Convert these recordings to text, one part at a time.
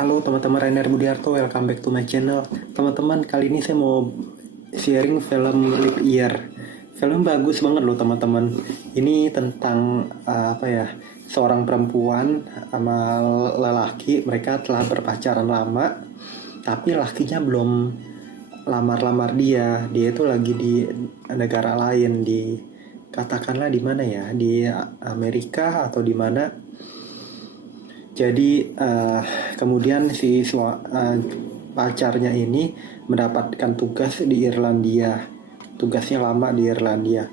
Halo teman-teman, Rainer Budiarto, welcome back to my channel. Teman-teman, kali ini saya mau sharing film Leap Year. Film bagus banget loh teman-teman. Ini tentang seorang perempuan sama lelaki. Mereka telah berpacaran lama, tapi lakinya belum lamar-lamar dia. Dia itu lagi di negara lain, di katakanlah di mana ya, di Amerika atau di mana. Jadi kemudian pacarnya ini mendapatkan tugas di Irlandia. Tugasnya lama di Irlandia.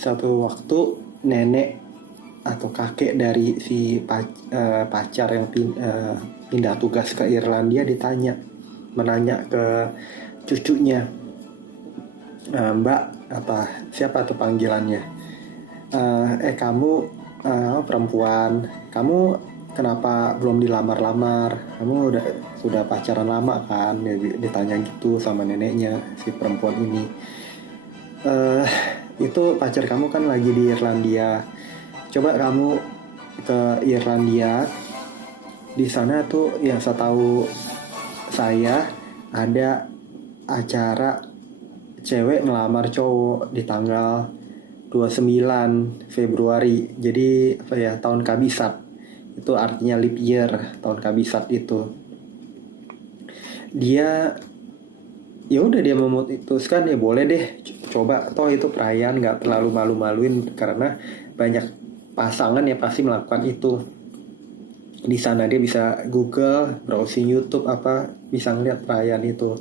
Satu waktu nenek atau kakek dari pacar yang pindah tugas ke Irlandia menanya ke cucunya, Mbak, siapa tuh panggilannya? Kamu perempuan, kamu kenapa belum dilamar-lamar? Kamu sudah pacaran lama kan? Ditanya gitu sama neneknya si perempuan ini. Itu pacar kamu kan lagi di Irlandia. Coba kamu ke Irlandia. Di sana tuh yang setahu saya ada acara cewek ngelamar cowok di tanggal 29 Februari. Jadi tahun kabisat. Itu artinya leap year, tahun kabisat itu. Dia memutuskan ya boleh deh coba, toh itu perayaan, nggak terlalu malu-maluin karena banyak pasangan ya pasti melakukan itu. Di sana dia bisa Google, browsing YouTube bisa ngeliat perayaan itu.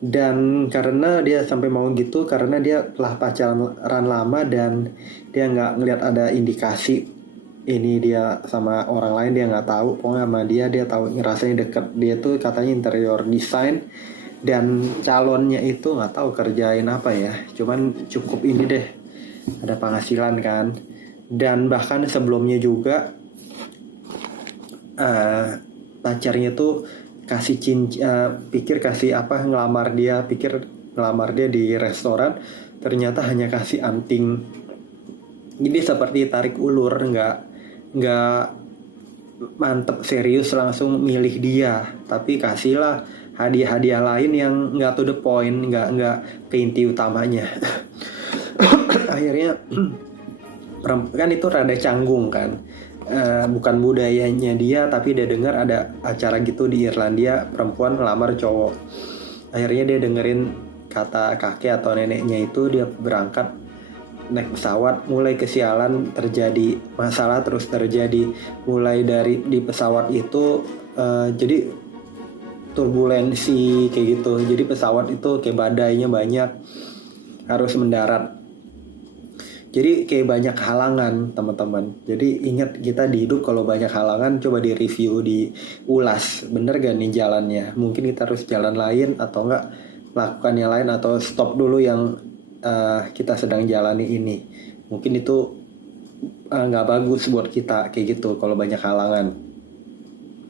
Dan karena dia sampai mau gitu karena dia telah pacaran lama dan dia nggak ngeliat ada indikasi ini dia sama orang lain, dia nggak tahu. Pokoknya sama dia tahu ngerasanya deket. Dia tuh katanya interior design dan calonnya itu nggak tahu kerjain apa ya, cuman cukup ini deh, ada penghasilan kan. Dan bahkan sebelumnya juga pacarnya tuh pikir ngelamar dia di restoran, ternyata hanya kasih anting. Jadi seperti tarik ulur, nggak mantep serius langsung milih dia, tapi kasihlah hadiah-hadiah lain yang nggak to the point, nggak ke inti utamanya. Akhirnya kan itu rada canggung kan. Bukan budayanya dia, tapi dia dengar ada acara gitu di Irlandia, perempuan ngelamar cowok. Akhirnya dia dengerin kata kakek atau neneknya itu, dia berangkat naik pesawat. Mulai kesialan, terjadi masalah terus terjadi. Mulai dari di pesawat itu jadi turbulensi kayak gitu. Jadi pesawat itu kayak badainya banyak, harus mendarat. Jadi kayak banyak halangan teman-teman. Jadi ingat, kita di hidup kalau banyak halangan coba di review, diulas, bener gak nih jalannya. Mungkin kita harus jalan lain atau enggak lakukan yang lain, atau stop dulu yang kita sedang jalani ini. Mungkin itu nggak bagus buat kita kayak gitu kalau banyak halangan.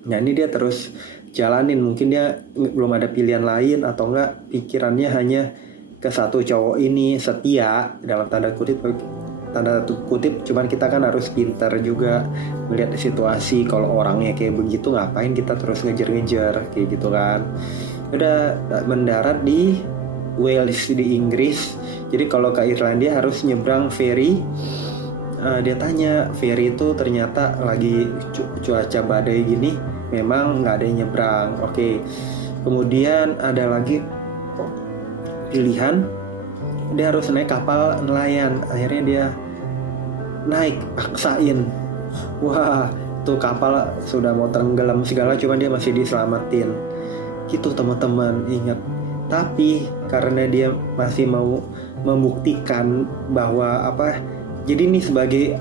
Nah ini dia terus jalanin, mungkin dia belum ada pilihan lain, atau enggak pikirannya hanya ke satu cowok ini, setia dalam tanda kutip, cuman kita kan harus pintar juga melihat situasi. Kalau orangnya kayak begitu, ngapain kita terus ngejar-ngejar kayak gitu kan. Udah mendarat di Wales di Inggris. Jadi kalau ke Irlandia harus nyebrang ferry. Dia tanya, ferry itu ternyata lagi cuaca badai gini, memang nggak ada yang nyebrang. Oke. Kemudian ada lagi pilihan, dia harus naik kapal nelayan. Akhirnya dia naik, paksain. Wah, tuh kapal sudah mau tenggelam segala, cuman dia masih diselamatin. Gitu teman-teman, ingat. Tapi karena dia masih mau membuktikan bahwa jadi ini sebagai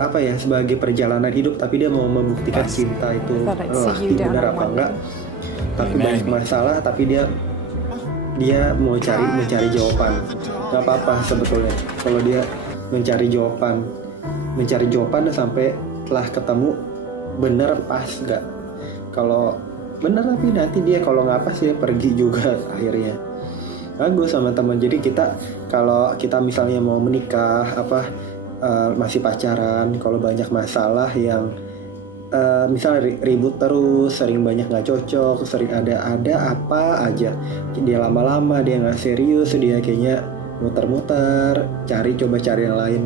perjalanan hidup, tapi dia mau membuktikan cinta itu benar apa enggak. Tapi banyak masalah, tapi dia mencari jawaban. Gak apa-apa sebetulnya kalau dia mencari jawaban sampai telah ketemu bener pas gak. Kalau bener, tapi nanti dia kalau nggak pas dia pergi juga akhirnya. Bagus sama teman. Jadi kalau kita misalnya mau menikah masih pacaran, kalau banyak masalah yang misalnya ribut terus, sering banyak nggak cocok, sering ada apa aja, dia lama-lama dia nggak serius, dia kayaknya muter-muter, coba cari yang lain.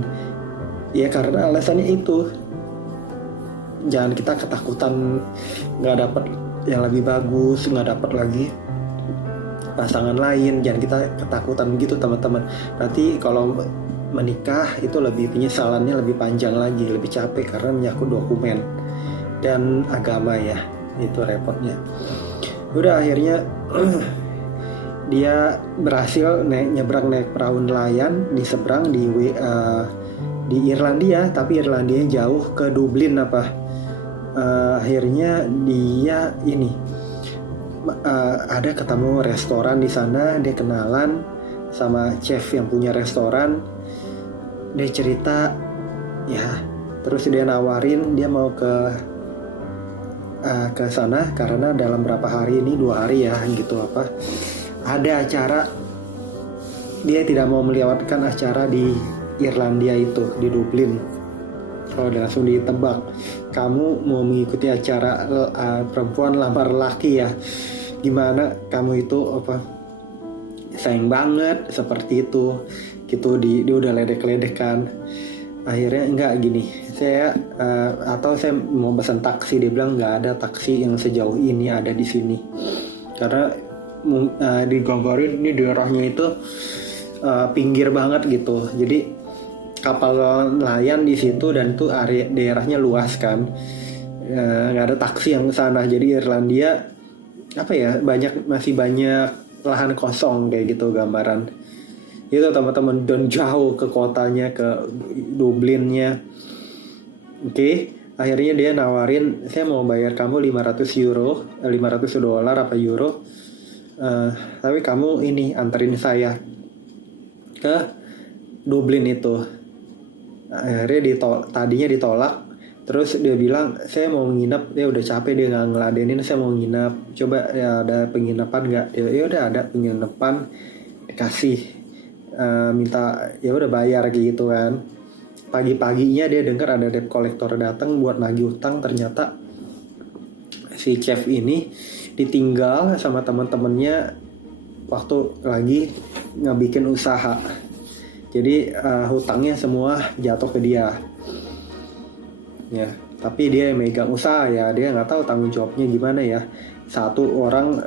Ya karena alasannya itu, jangan kita ketakutan nggak dapet yang lebih bagus, nggak dapet lagi pasangan lain, jangan kita ketakutan gitu teman-teman. Nanti kalau menikah itu lebih penyesalannya lebih panjang lagi, lebih capek karena menyangkut dokumen dan agama ya, itu repotnya. Udah akhirnya dia berhasil nyebrang naik perahu nelayan di seberang di Irlandia, tapi Irlandia jauh ke Dublin akhirnya dia ini ada ketemu restoran di sana, dia kenalan sama chef yang punya restoran, dia cerita ya, terus dia nawarin dia mau ke sana karena dalam berapa hari ini, 2 hari ya gitu ada acara, dia tidak mau melewatkan acara di Irlandia itu di Dublin. Kalau langsung ditebak, kamu mau mengikuti acara perempuan lamar laki ya, gimana kamu itu sayang banget seperti itu gitu, dia udah ledek-ledek kan. Akhirnya enggak gini, saya mau pesan taksi, dia bilang nggak ada taksi yang sejauh ini ada di sini karena digambarin ini daerahnya itu pinggir banget gitu, jadi kapal nelayan di situ dan itu area daerahnya luas kan, nggak ada taksi yang ke sana. Jadi Irlandia masih banyak lahan kosong kayak gitu gambaran itu teman-teman, dan jauh ke kotanya, ke Dublinnya. Oke, akhirnya dia nawarin, saya mau bayar kamu 500 dolar apa euro, tapi kamu ini anterin saya ke Dublin itu. Akhirnya tadinya ditolak, terus dia bilang saya mau nginep, dia udah capek, dia nggak ngeladenin, saya mau nginep, coba ya ada penginapan nggak? Ya udah ada penginapan, dikasih, minta ya udah bayar gitu kan. Pagi-paginya dia dengar ada debt collector datang buat nagih utang, ternyata si chef ini ditinggal sama teman-temannya waktu lagi ngebikin usaha. Jadi hutangnya semua jatuh ke dia. Ya, tapi dia yang megang usaha ya, dia nggak tahu tanggung jawabnya gimana ya. Satu orang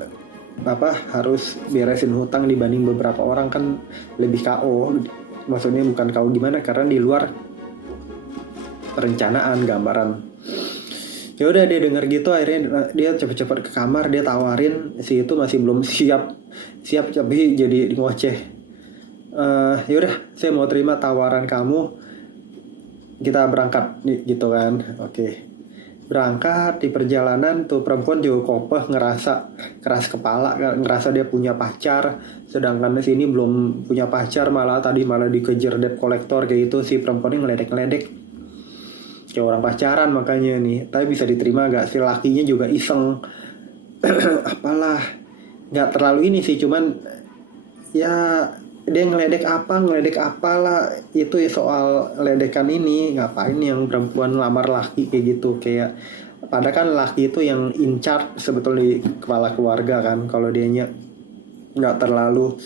harus beresin hutang dibanding beberapa orang kan lebih KO. Maksudnya bukan KO gimana, karena di luar perencanaan gambaran. Ya udah dia dengar gitu, akhirnya dia cepet-cepet ke kamar, dia tawarin, si itu masih belum siap tapi jadi ngoceh. Ya udah, saya mau terima tawaran kamu, kita berangkat gitu kan. Oke. Berangkat, di perjalanan tuh perempuan juga kopeh, ngerasa keras kepala, ngerasa dia punya pacar, sedangkan di sini belum punya pacar, malah dikejar debt collector kayak gitu. Si perempuan ini ngeledek kayak orang pacaran makanya nih. Tapi bisa diterima gak? Si lakinya juga iseng apalah, nggak terlalu ini sih, cuman ya dia ngeledek apalah itu ya, soal ledekan ini ngapain yang perempuan lamar laki kayak gitu, kayak padahal kan laki itu yang in charge sebetulnya di kepala keluarga kan. Kalau dianya nggak terlalu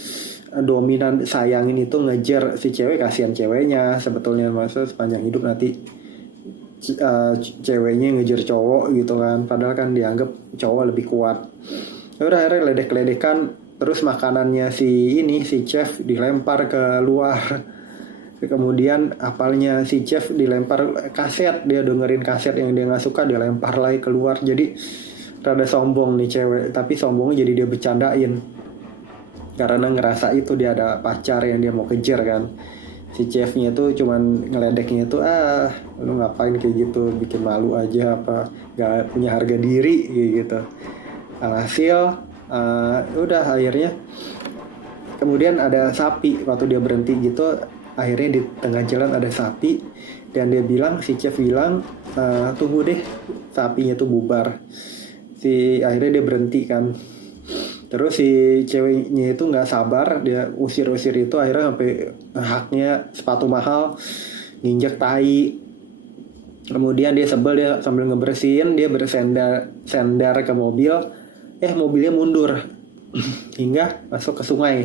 dominan sayangin itu, ngejar si cewek, kasihan ceweknya sebetulnya, masa sepanjang hidup nanti ceweknya ngejar cowok gitu kan, padahal kan dianggap cowok lebih kuat. Udah akhirnya ledek-ledekan. Terus makanannya si chef dilempar ke luar. Kemudian apalnya si chef dilempar kaset, dia dengerin kaset yang dia gak suka, dia lempar lagi keluar. Jadi rada sombong nih cewek, tapi sombongnya jadi dia bercandain karena ngerasa itu dia ada pacar yang dia mau kejar kan. Si chefnya itu cuman ngeledeknya itu, lu ngapain kayak gitu, bikin malu aja, gak punya harga diri gitu. Alhasil udah akhirnya kemudian ada sapi waktu dia berhenti gitu. Akhirnya di tengah jalan ada sapi, dan dia bilang, si chef bilang, tunggu deh, sapinya tuh bubar. Akhirnya dia berhenti kan. Terus si ceweknya itu nggak sabar, dia usir itu, akhirnya sampai haknya sepatu mahal, nginjek tai. Kemudian dia sebel, dia sambil ngebersihin, dia bersender ke mobil, mobilnya mundur hingga masuk ke sungai.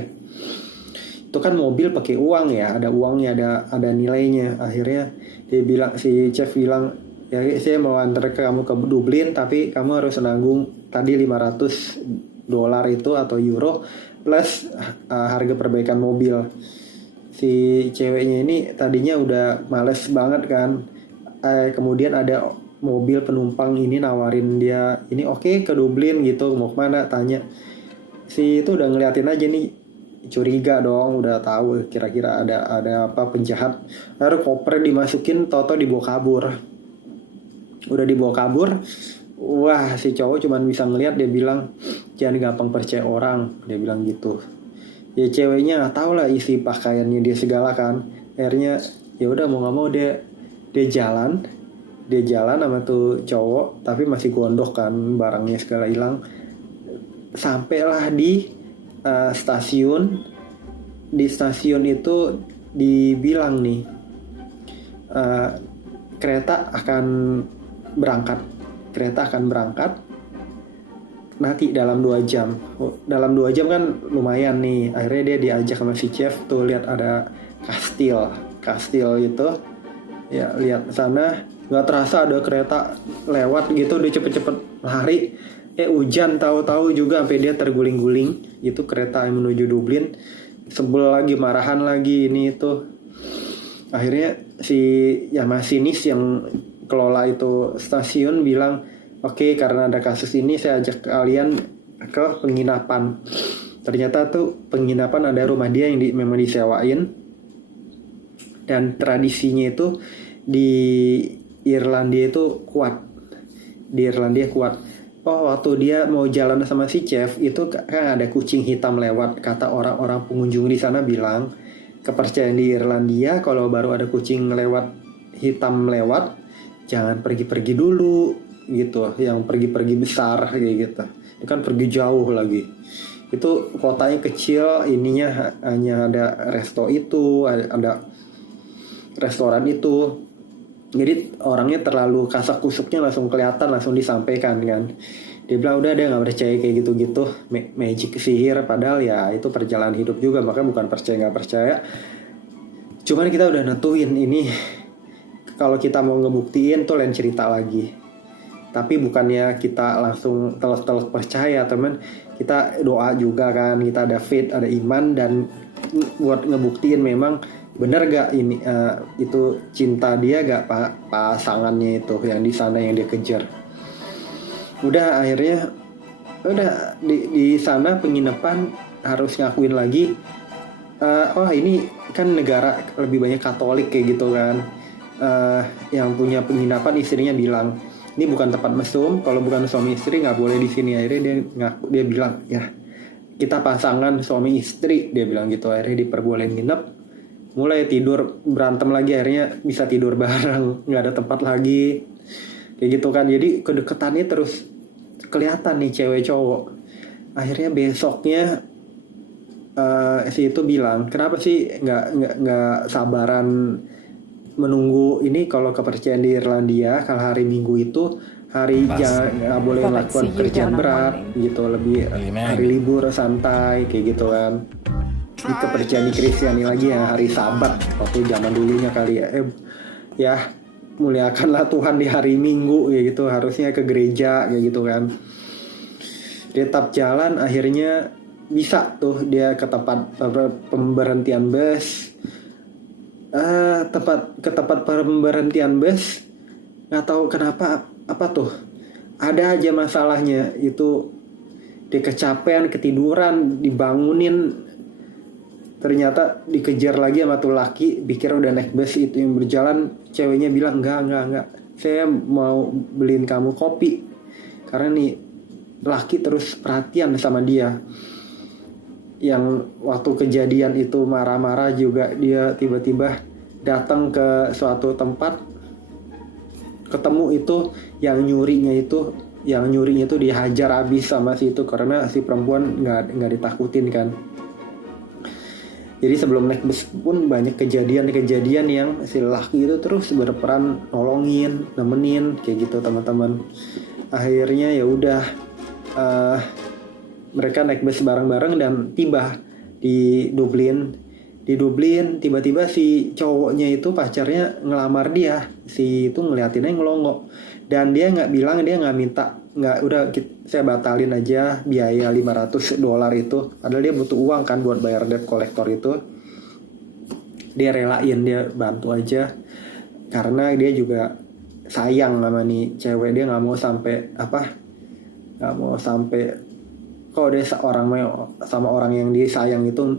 Itu kan mobil pakai uang ya, ada uangnya, ada nilainya. Akhirnya dia bilang, si chef bilang, ya saya mau antar kamu ke Dublin, tapi kamu harus nanggung tadi $500 itu atau euro plus harga perbaikan mobil. Si ceweknya ini tadinya udah males banget kan. Kemudian ada mobil penumpang ini nawarin dia, ini oke ke Dublin gitu, mau kemana, tanya. Si itu udah ngeliatin aja nih, curiga dong, udah tahu kira-kira ada apa penjahat. Lalu koper dimasukin, toto dibawa kabur. Udah dibawa kabur, wah si cowok cuman bisa ngeliat, dia bilang jangan gampang percaya orang, dia bilang gitu. Ya ceweknya tahu lah isi pakaiannya dia segala kan. Akhirnya ya udah mau nggak mau dia jalan sama tuh cowok, tapi masih gondok kan, barangnya segala hilang. Sampailah di stasiun. Di stasiun itu dibilang nih, kereta akan berangkat nanti dalam 2 jam. Dalam 2 jam kan lumayan nih. Akhirnya dia diajak sama si chef tuh, lihat ada kastil itu. Ya lihat sana, nggak terasa ada kereta lewat gitu, dia cepet-cepet lari. Hujan tahu-tahu juga sampai dia terguling-guling. Itu kereta yang menuju Dublin. Sebel lagi, marahan lagi, ini itu. Akhirnya si masinis yang kelola itu stasiun bilang, oke, karena ada kasus ini saya ajak kalian ke penginapan. Ternyata tuh penginapan ada rumah dia yang memang disewain. Dan tradisinya itu di Irlandia itu kuat. Waktu dia mau jalan sama si chef itu kan ada kucing hitam lewat. Kata orang-orang pengunjung di sana bilang, kepercayaan di Irlandia kalau baru ada kucing hitam lewat, jangan pergi-pergi dulu gitu. Yang pergi-pergi besar kayak gitu. Itu kan pergi jauh lagi. Itu kotanya kecil, ininya hanya ada ada restoran itu. Jadi orangnya terlalu kasak kusuknya langsung kelihatan, langsung disampaikan kan. Dia bilang udah nggak percaya kayak gitu-gitu, magic, sihir. Padahal ya itu perjalanan hidup juga, makanya bukan percaya nggak percaya. Cuman kita udah nentuin ini, kalau kita mau ngebuktiin tuh lain cerita lagi. Tapi bukannya kita langsung telak-telak percaya, teman. Kita doa juga kan, kita ada faith, ada iman, dan buat ngebuktiin memang bener gak ini itu cinta dia gak pasangannya itu yang di sana yang dia kejar. Udah akhirnya di sana penginapan harus ngakuin lagi, ini kan negara lebih banyak Katolik kayak gitu kan. Yang punya penginapan istrinya bilang, ini bukan tempat mesum, kalau bukan suami istri nggak boleh di sini. Akhirnya dia bilang, ya kita pasangan suami istri, dia bilang gitu. Akhirnya diperbolehin nginep. Mulai tidur, berantem lagi, akhirnya bisa tidur bareng, nggak ada tempat lagi kayak gitu kan. Jadi kedekatannya terus kelihatan nih cewek cowok. Akhirnya besoknya si itu bilang, kenapa sih nggak sabaran menunggu ini. Kalau kepercayaan di Irlandia, kalau hari Minggu itu hari nggak boleh melakukan kerjaan berat gitu, lebih hari libur santai kayak gitu kan. Di kepercayaan di Kristiani lagi ya, hari Sabat waktu zaman dulunya kali ya. Ya muliakanlah Tuhan di hari Minggu ya gitu, harusnya ke gereja kayak gitu kan. Dia tetap jalan, akhirnya bisa tuh dia ke tempat pemberhentian bus. Ke tempat pemberhentian bus, nggak tahu kenapa apa tuh, ada aja masalahnya. Itu dia kecapean, ketiduran, dibangunin. Ternyata dikejar lagi sama tuh laki, pikir udah naik bus itu yang berjalan. Ceweknya bilang, enggak, saya mau beliin kamu kopi. Karena nih laki terus perhatian sama dia. Yang waktu kejadian itu marah-marah juga, dia tiba-tiba datang ke suatu tempat, ketemu itu yang nyurinya itu dihajar habis sama si itu, karena si perempuan nggak ditakutin kan. Jadi sebelum naik bus pun banyak kejadian-kejadian yang si laki itu terus berperan nolongin, nemenin kayak gitu teman-teman. Akhirnya ya udah mereka naik bus bareng-bareng dan tiba di Dublin. Di Dublin tiba-tiba si cowoknya itu pacarnya ngelamar dia, si itu ngeliatinnya ngelongo, dan dia nggak bilang, dia nggak minta, nggak, udah saya batalin aja biaya $500 itu, padahal dia butuh uang kan buat bayar debt collector itu. Dia relain, dia bantu aja karena dia juga sayang sama nih cewek. Dia nggak mau sampai nggak mau sampai kalau dia sama orang yang dia sayang itu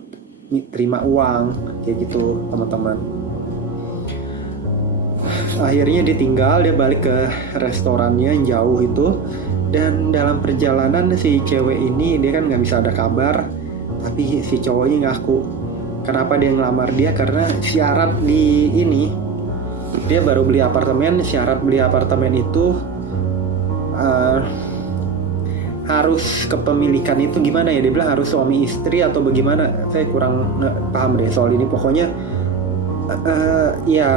terima uang kayak gitu teman-teman. Akhirnya ditinggal, dia balik ke restorannya yang jauh itu, dan dalam perjalanan si cewek ini dia kan nggak bisa ada kabar, tapi si cowoknya ngaku kenapa dia ngelamar dia karena syarat di ini, dia baru beli apartemen, syarat beli apartemen itu harus kepemilikan itu gimana ya, dia bilang harus suami istri atau bagaimana, saya kurang paham deh soal ini. Pokoknya ya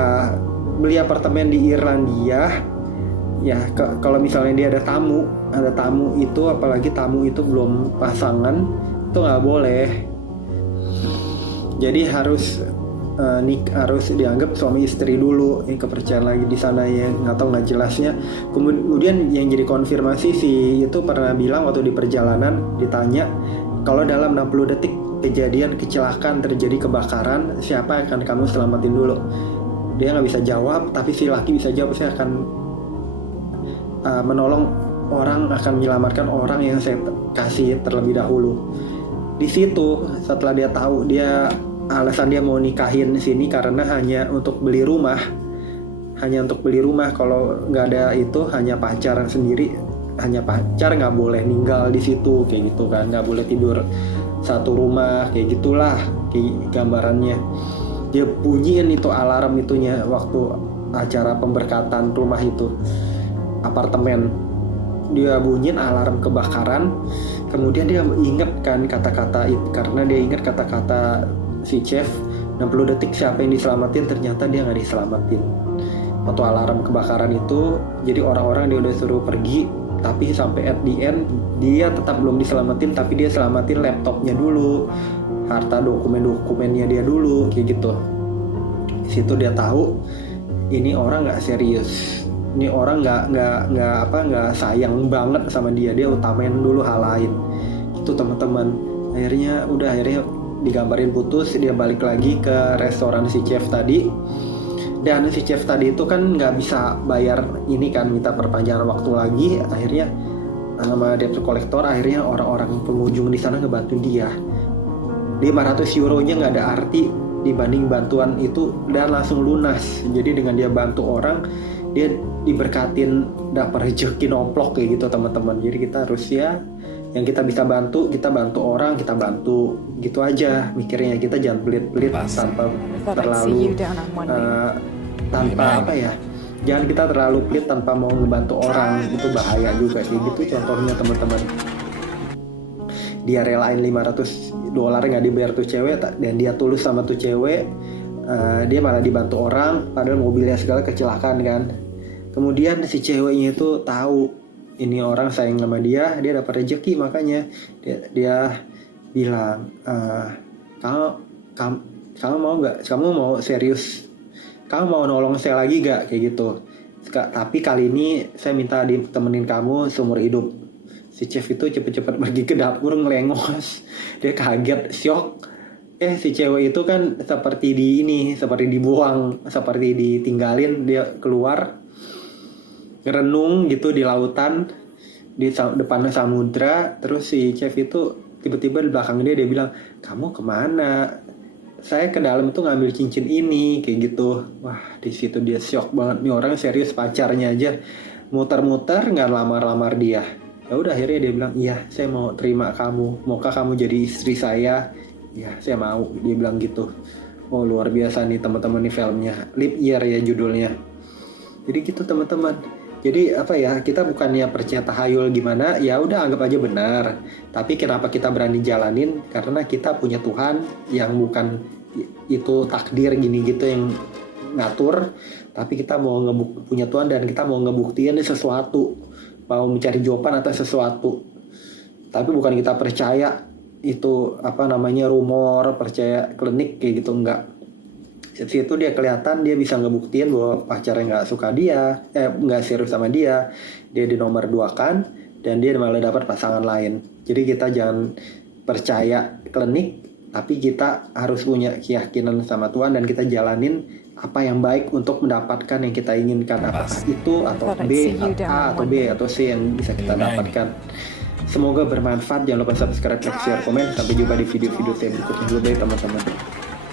beli apartemen di Irlandia ya, kalau misalnya dia ada tamu itu, apalagi tamu itu belum pasangan, itu nggak boleh. Jadi harus harus dianggap suami istri dulu. Ini kepercayaan lagi di sana ya, nggak tahu nggak jelasnya. Kemudian yang jadi konfirmasi sih itu pernah bilang waktu di perjalanan ditanya kalau dalam 60 detik kejadian kecelakaan terjadi kebakaran, siapa yang akan kamu selamatin dulu? Dia nggak bisa jawab, tapi si laki bisa jawab, saya akan menolong orang, akan menyelamatkan orang yang saya kasih terlebih dahulu. Di situ setelah dia tahu, dia alasan dia mau nikahin sini karena hanya untuk beli rumah, kalau nggak ada itu hanya pacaran sendiri, hanya pacar, nggak boleh ninggal di situ kayak gitu kan, nggak boleh tidur satu rumah kayak gitulah kayak gambarannya. Dia bunyiin itu alarm itunya waktu acara pemberkatan rumah itu, apartemen, dia bunyiin alarm kebakaran. Kemudian dia ingat kan kata-kata itu, karena dia ingat kata-kata si chef, 60 detik siapa yang diselamatin, ternyata dia nggak diselamatin waktu alarm kebakaran itu. Jadi orang-orang dia udah suruh pergi, tapi sampai at the end dia tetap belum diselamatin, tapi dia selamatin laptopnya dulu, harta dokumennya dia dulu kayak gitu. Di situ dia tahu ini orang nggak serius, ini orang nggak sayang banget sama dia utamain dulu hal lain itu teman-teman. Akhirnya digambarin putus, dia balik lagi ke restoran si chef tadi, dan si chef tadi itu kan nggak bisa bayar ini kan, minta perpanjangan waktu lagi. Akhirnya sama debt collector, akhirnya orang-orang pengunjung di sana ngebantu dia. 500 euronya nggak ada arti dibanding bantuan itu, dan langsung lunas. Jadi dengan dia bantu orang, dia diberkatin dapat rezeki nomplok kayak gitu teman-teman. Jadi kita harus ya, yang kita bisa bantu, kita bantu orang, kita bantu gitu aja mikirnya. Kita jangan pelit-pelit tanpa terlalu jangan kita terlalu pelit tanpa mau ngebantu orang, itu bahaya juga kayak gitu. Contohnya teman-teman, dia relain $500 nggak dibayar tuh cewek, dan dia tulus sama tuh cewek, dia malah dibantu orang padahal mobilnya segala kecelakaan kan. Kemudian si ceweknya itu tahu ini orang sayang sama dia dapat rezeki, makanya dia bilang, kamu mau nggak, kamu mau serius, kamu mau nolong saya lagi gak kayak gitu, tapi kali ini saya minta ditemenin kamu seumur hidup. Si chef itu cepet-cepet pergi ke dapur ngelengos, dia kaget, syok. Si cewek itu kan seperti dibuang, seperti ditinggalin. Dia keluar ngerenung gitu di lautan, di depan samudra. Terus si chef itu tiba-tiba di belakang dia bilang, kamu kemana? Saya ke dalam itu ngambil cincin ini kayak gitu. Wah, di situ dia syok banget, nih orang serius, pacarnya aja muter-muter nggak lamar-lamar dia. Ya udah, akhirnya dia bilang, iya saya mau terima kamu, maukah kamu jadi istri saya? Ya saya mau, dia bilang gitu. Oh luar biasa nih teman-teman, nih filmnya Leap Year ya judulnya. Jadi gitu teman-teman. Jadi kita bukannya percaya tahayul gimana, ya udah anggap aja benar. Tapi kenapa kita berani jalanin? Karena kita punya Tuhan yang bukan itu takdir gini gitu yang ngatur, tapi kita mau punya Tuhan dan kita mau ngebuktiin sesuatu, mau mencari jawaban atas sesuatu. Tapi bukan kita percaya itu apa namanya rumor, percaya klinik kayak gitu, enggak. Di situ dia kelihatan dia bisa ngebuktiin bahwa pacarnya nggak suka dia, nggak serius sama dia di nomor 2 kan, dan dia malah dapat pasangan lain. Jadi kita jangan percaya klinik, tapi kita harus punya keyakinan sama Tuhan dan kita jalanin apa yang baik untuk mendapatkan yang kita inginkan, apakah itu atau B, A atau B atau C yang bisa kita dapatkan. Semoga bermanfaat. Jangan lupa subscribe, like, share, komen. Sampai jumpa di video-video saya berikutnya. Bye teman-teman.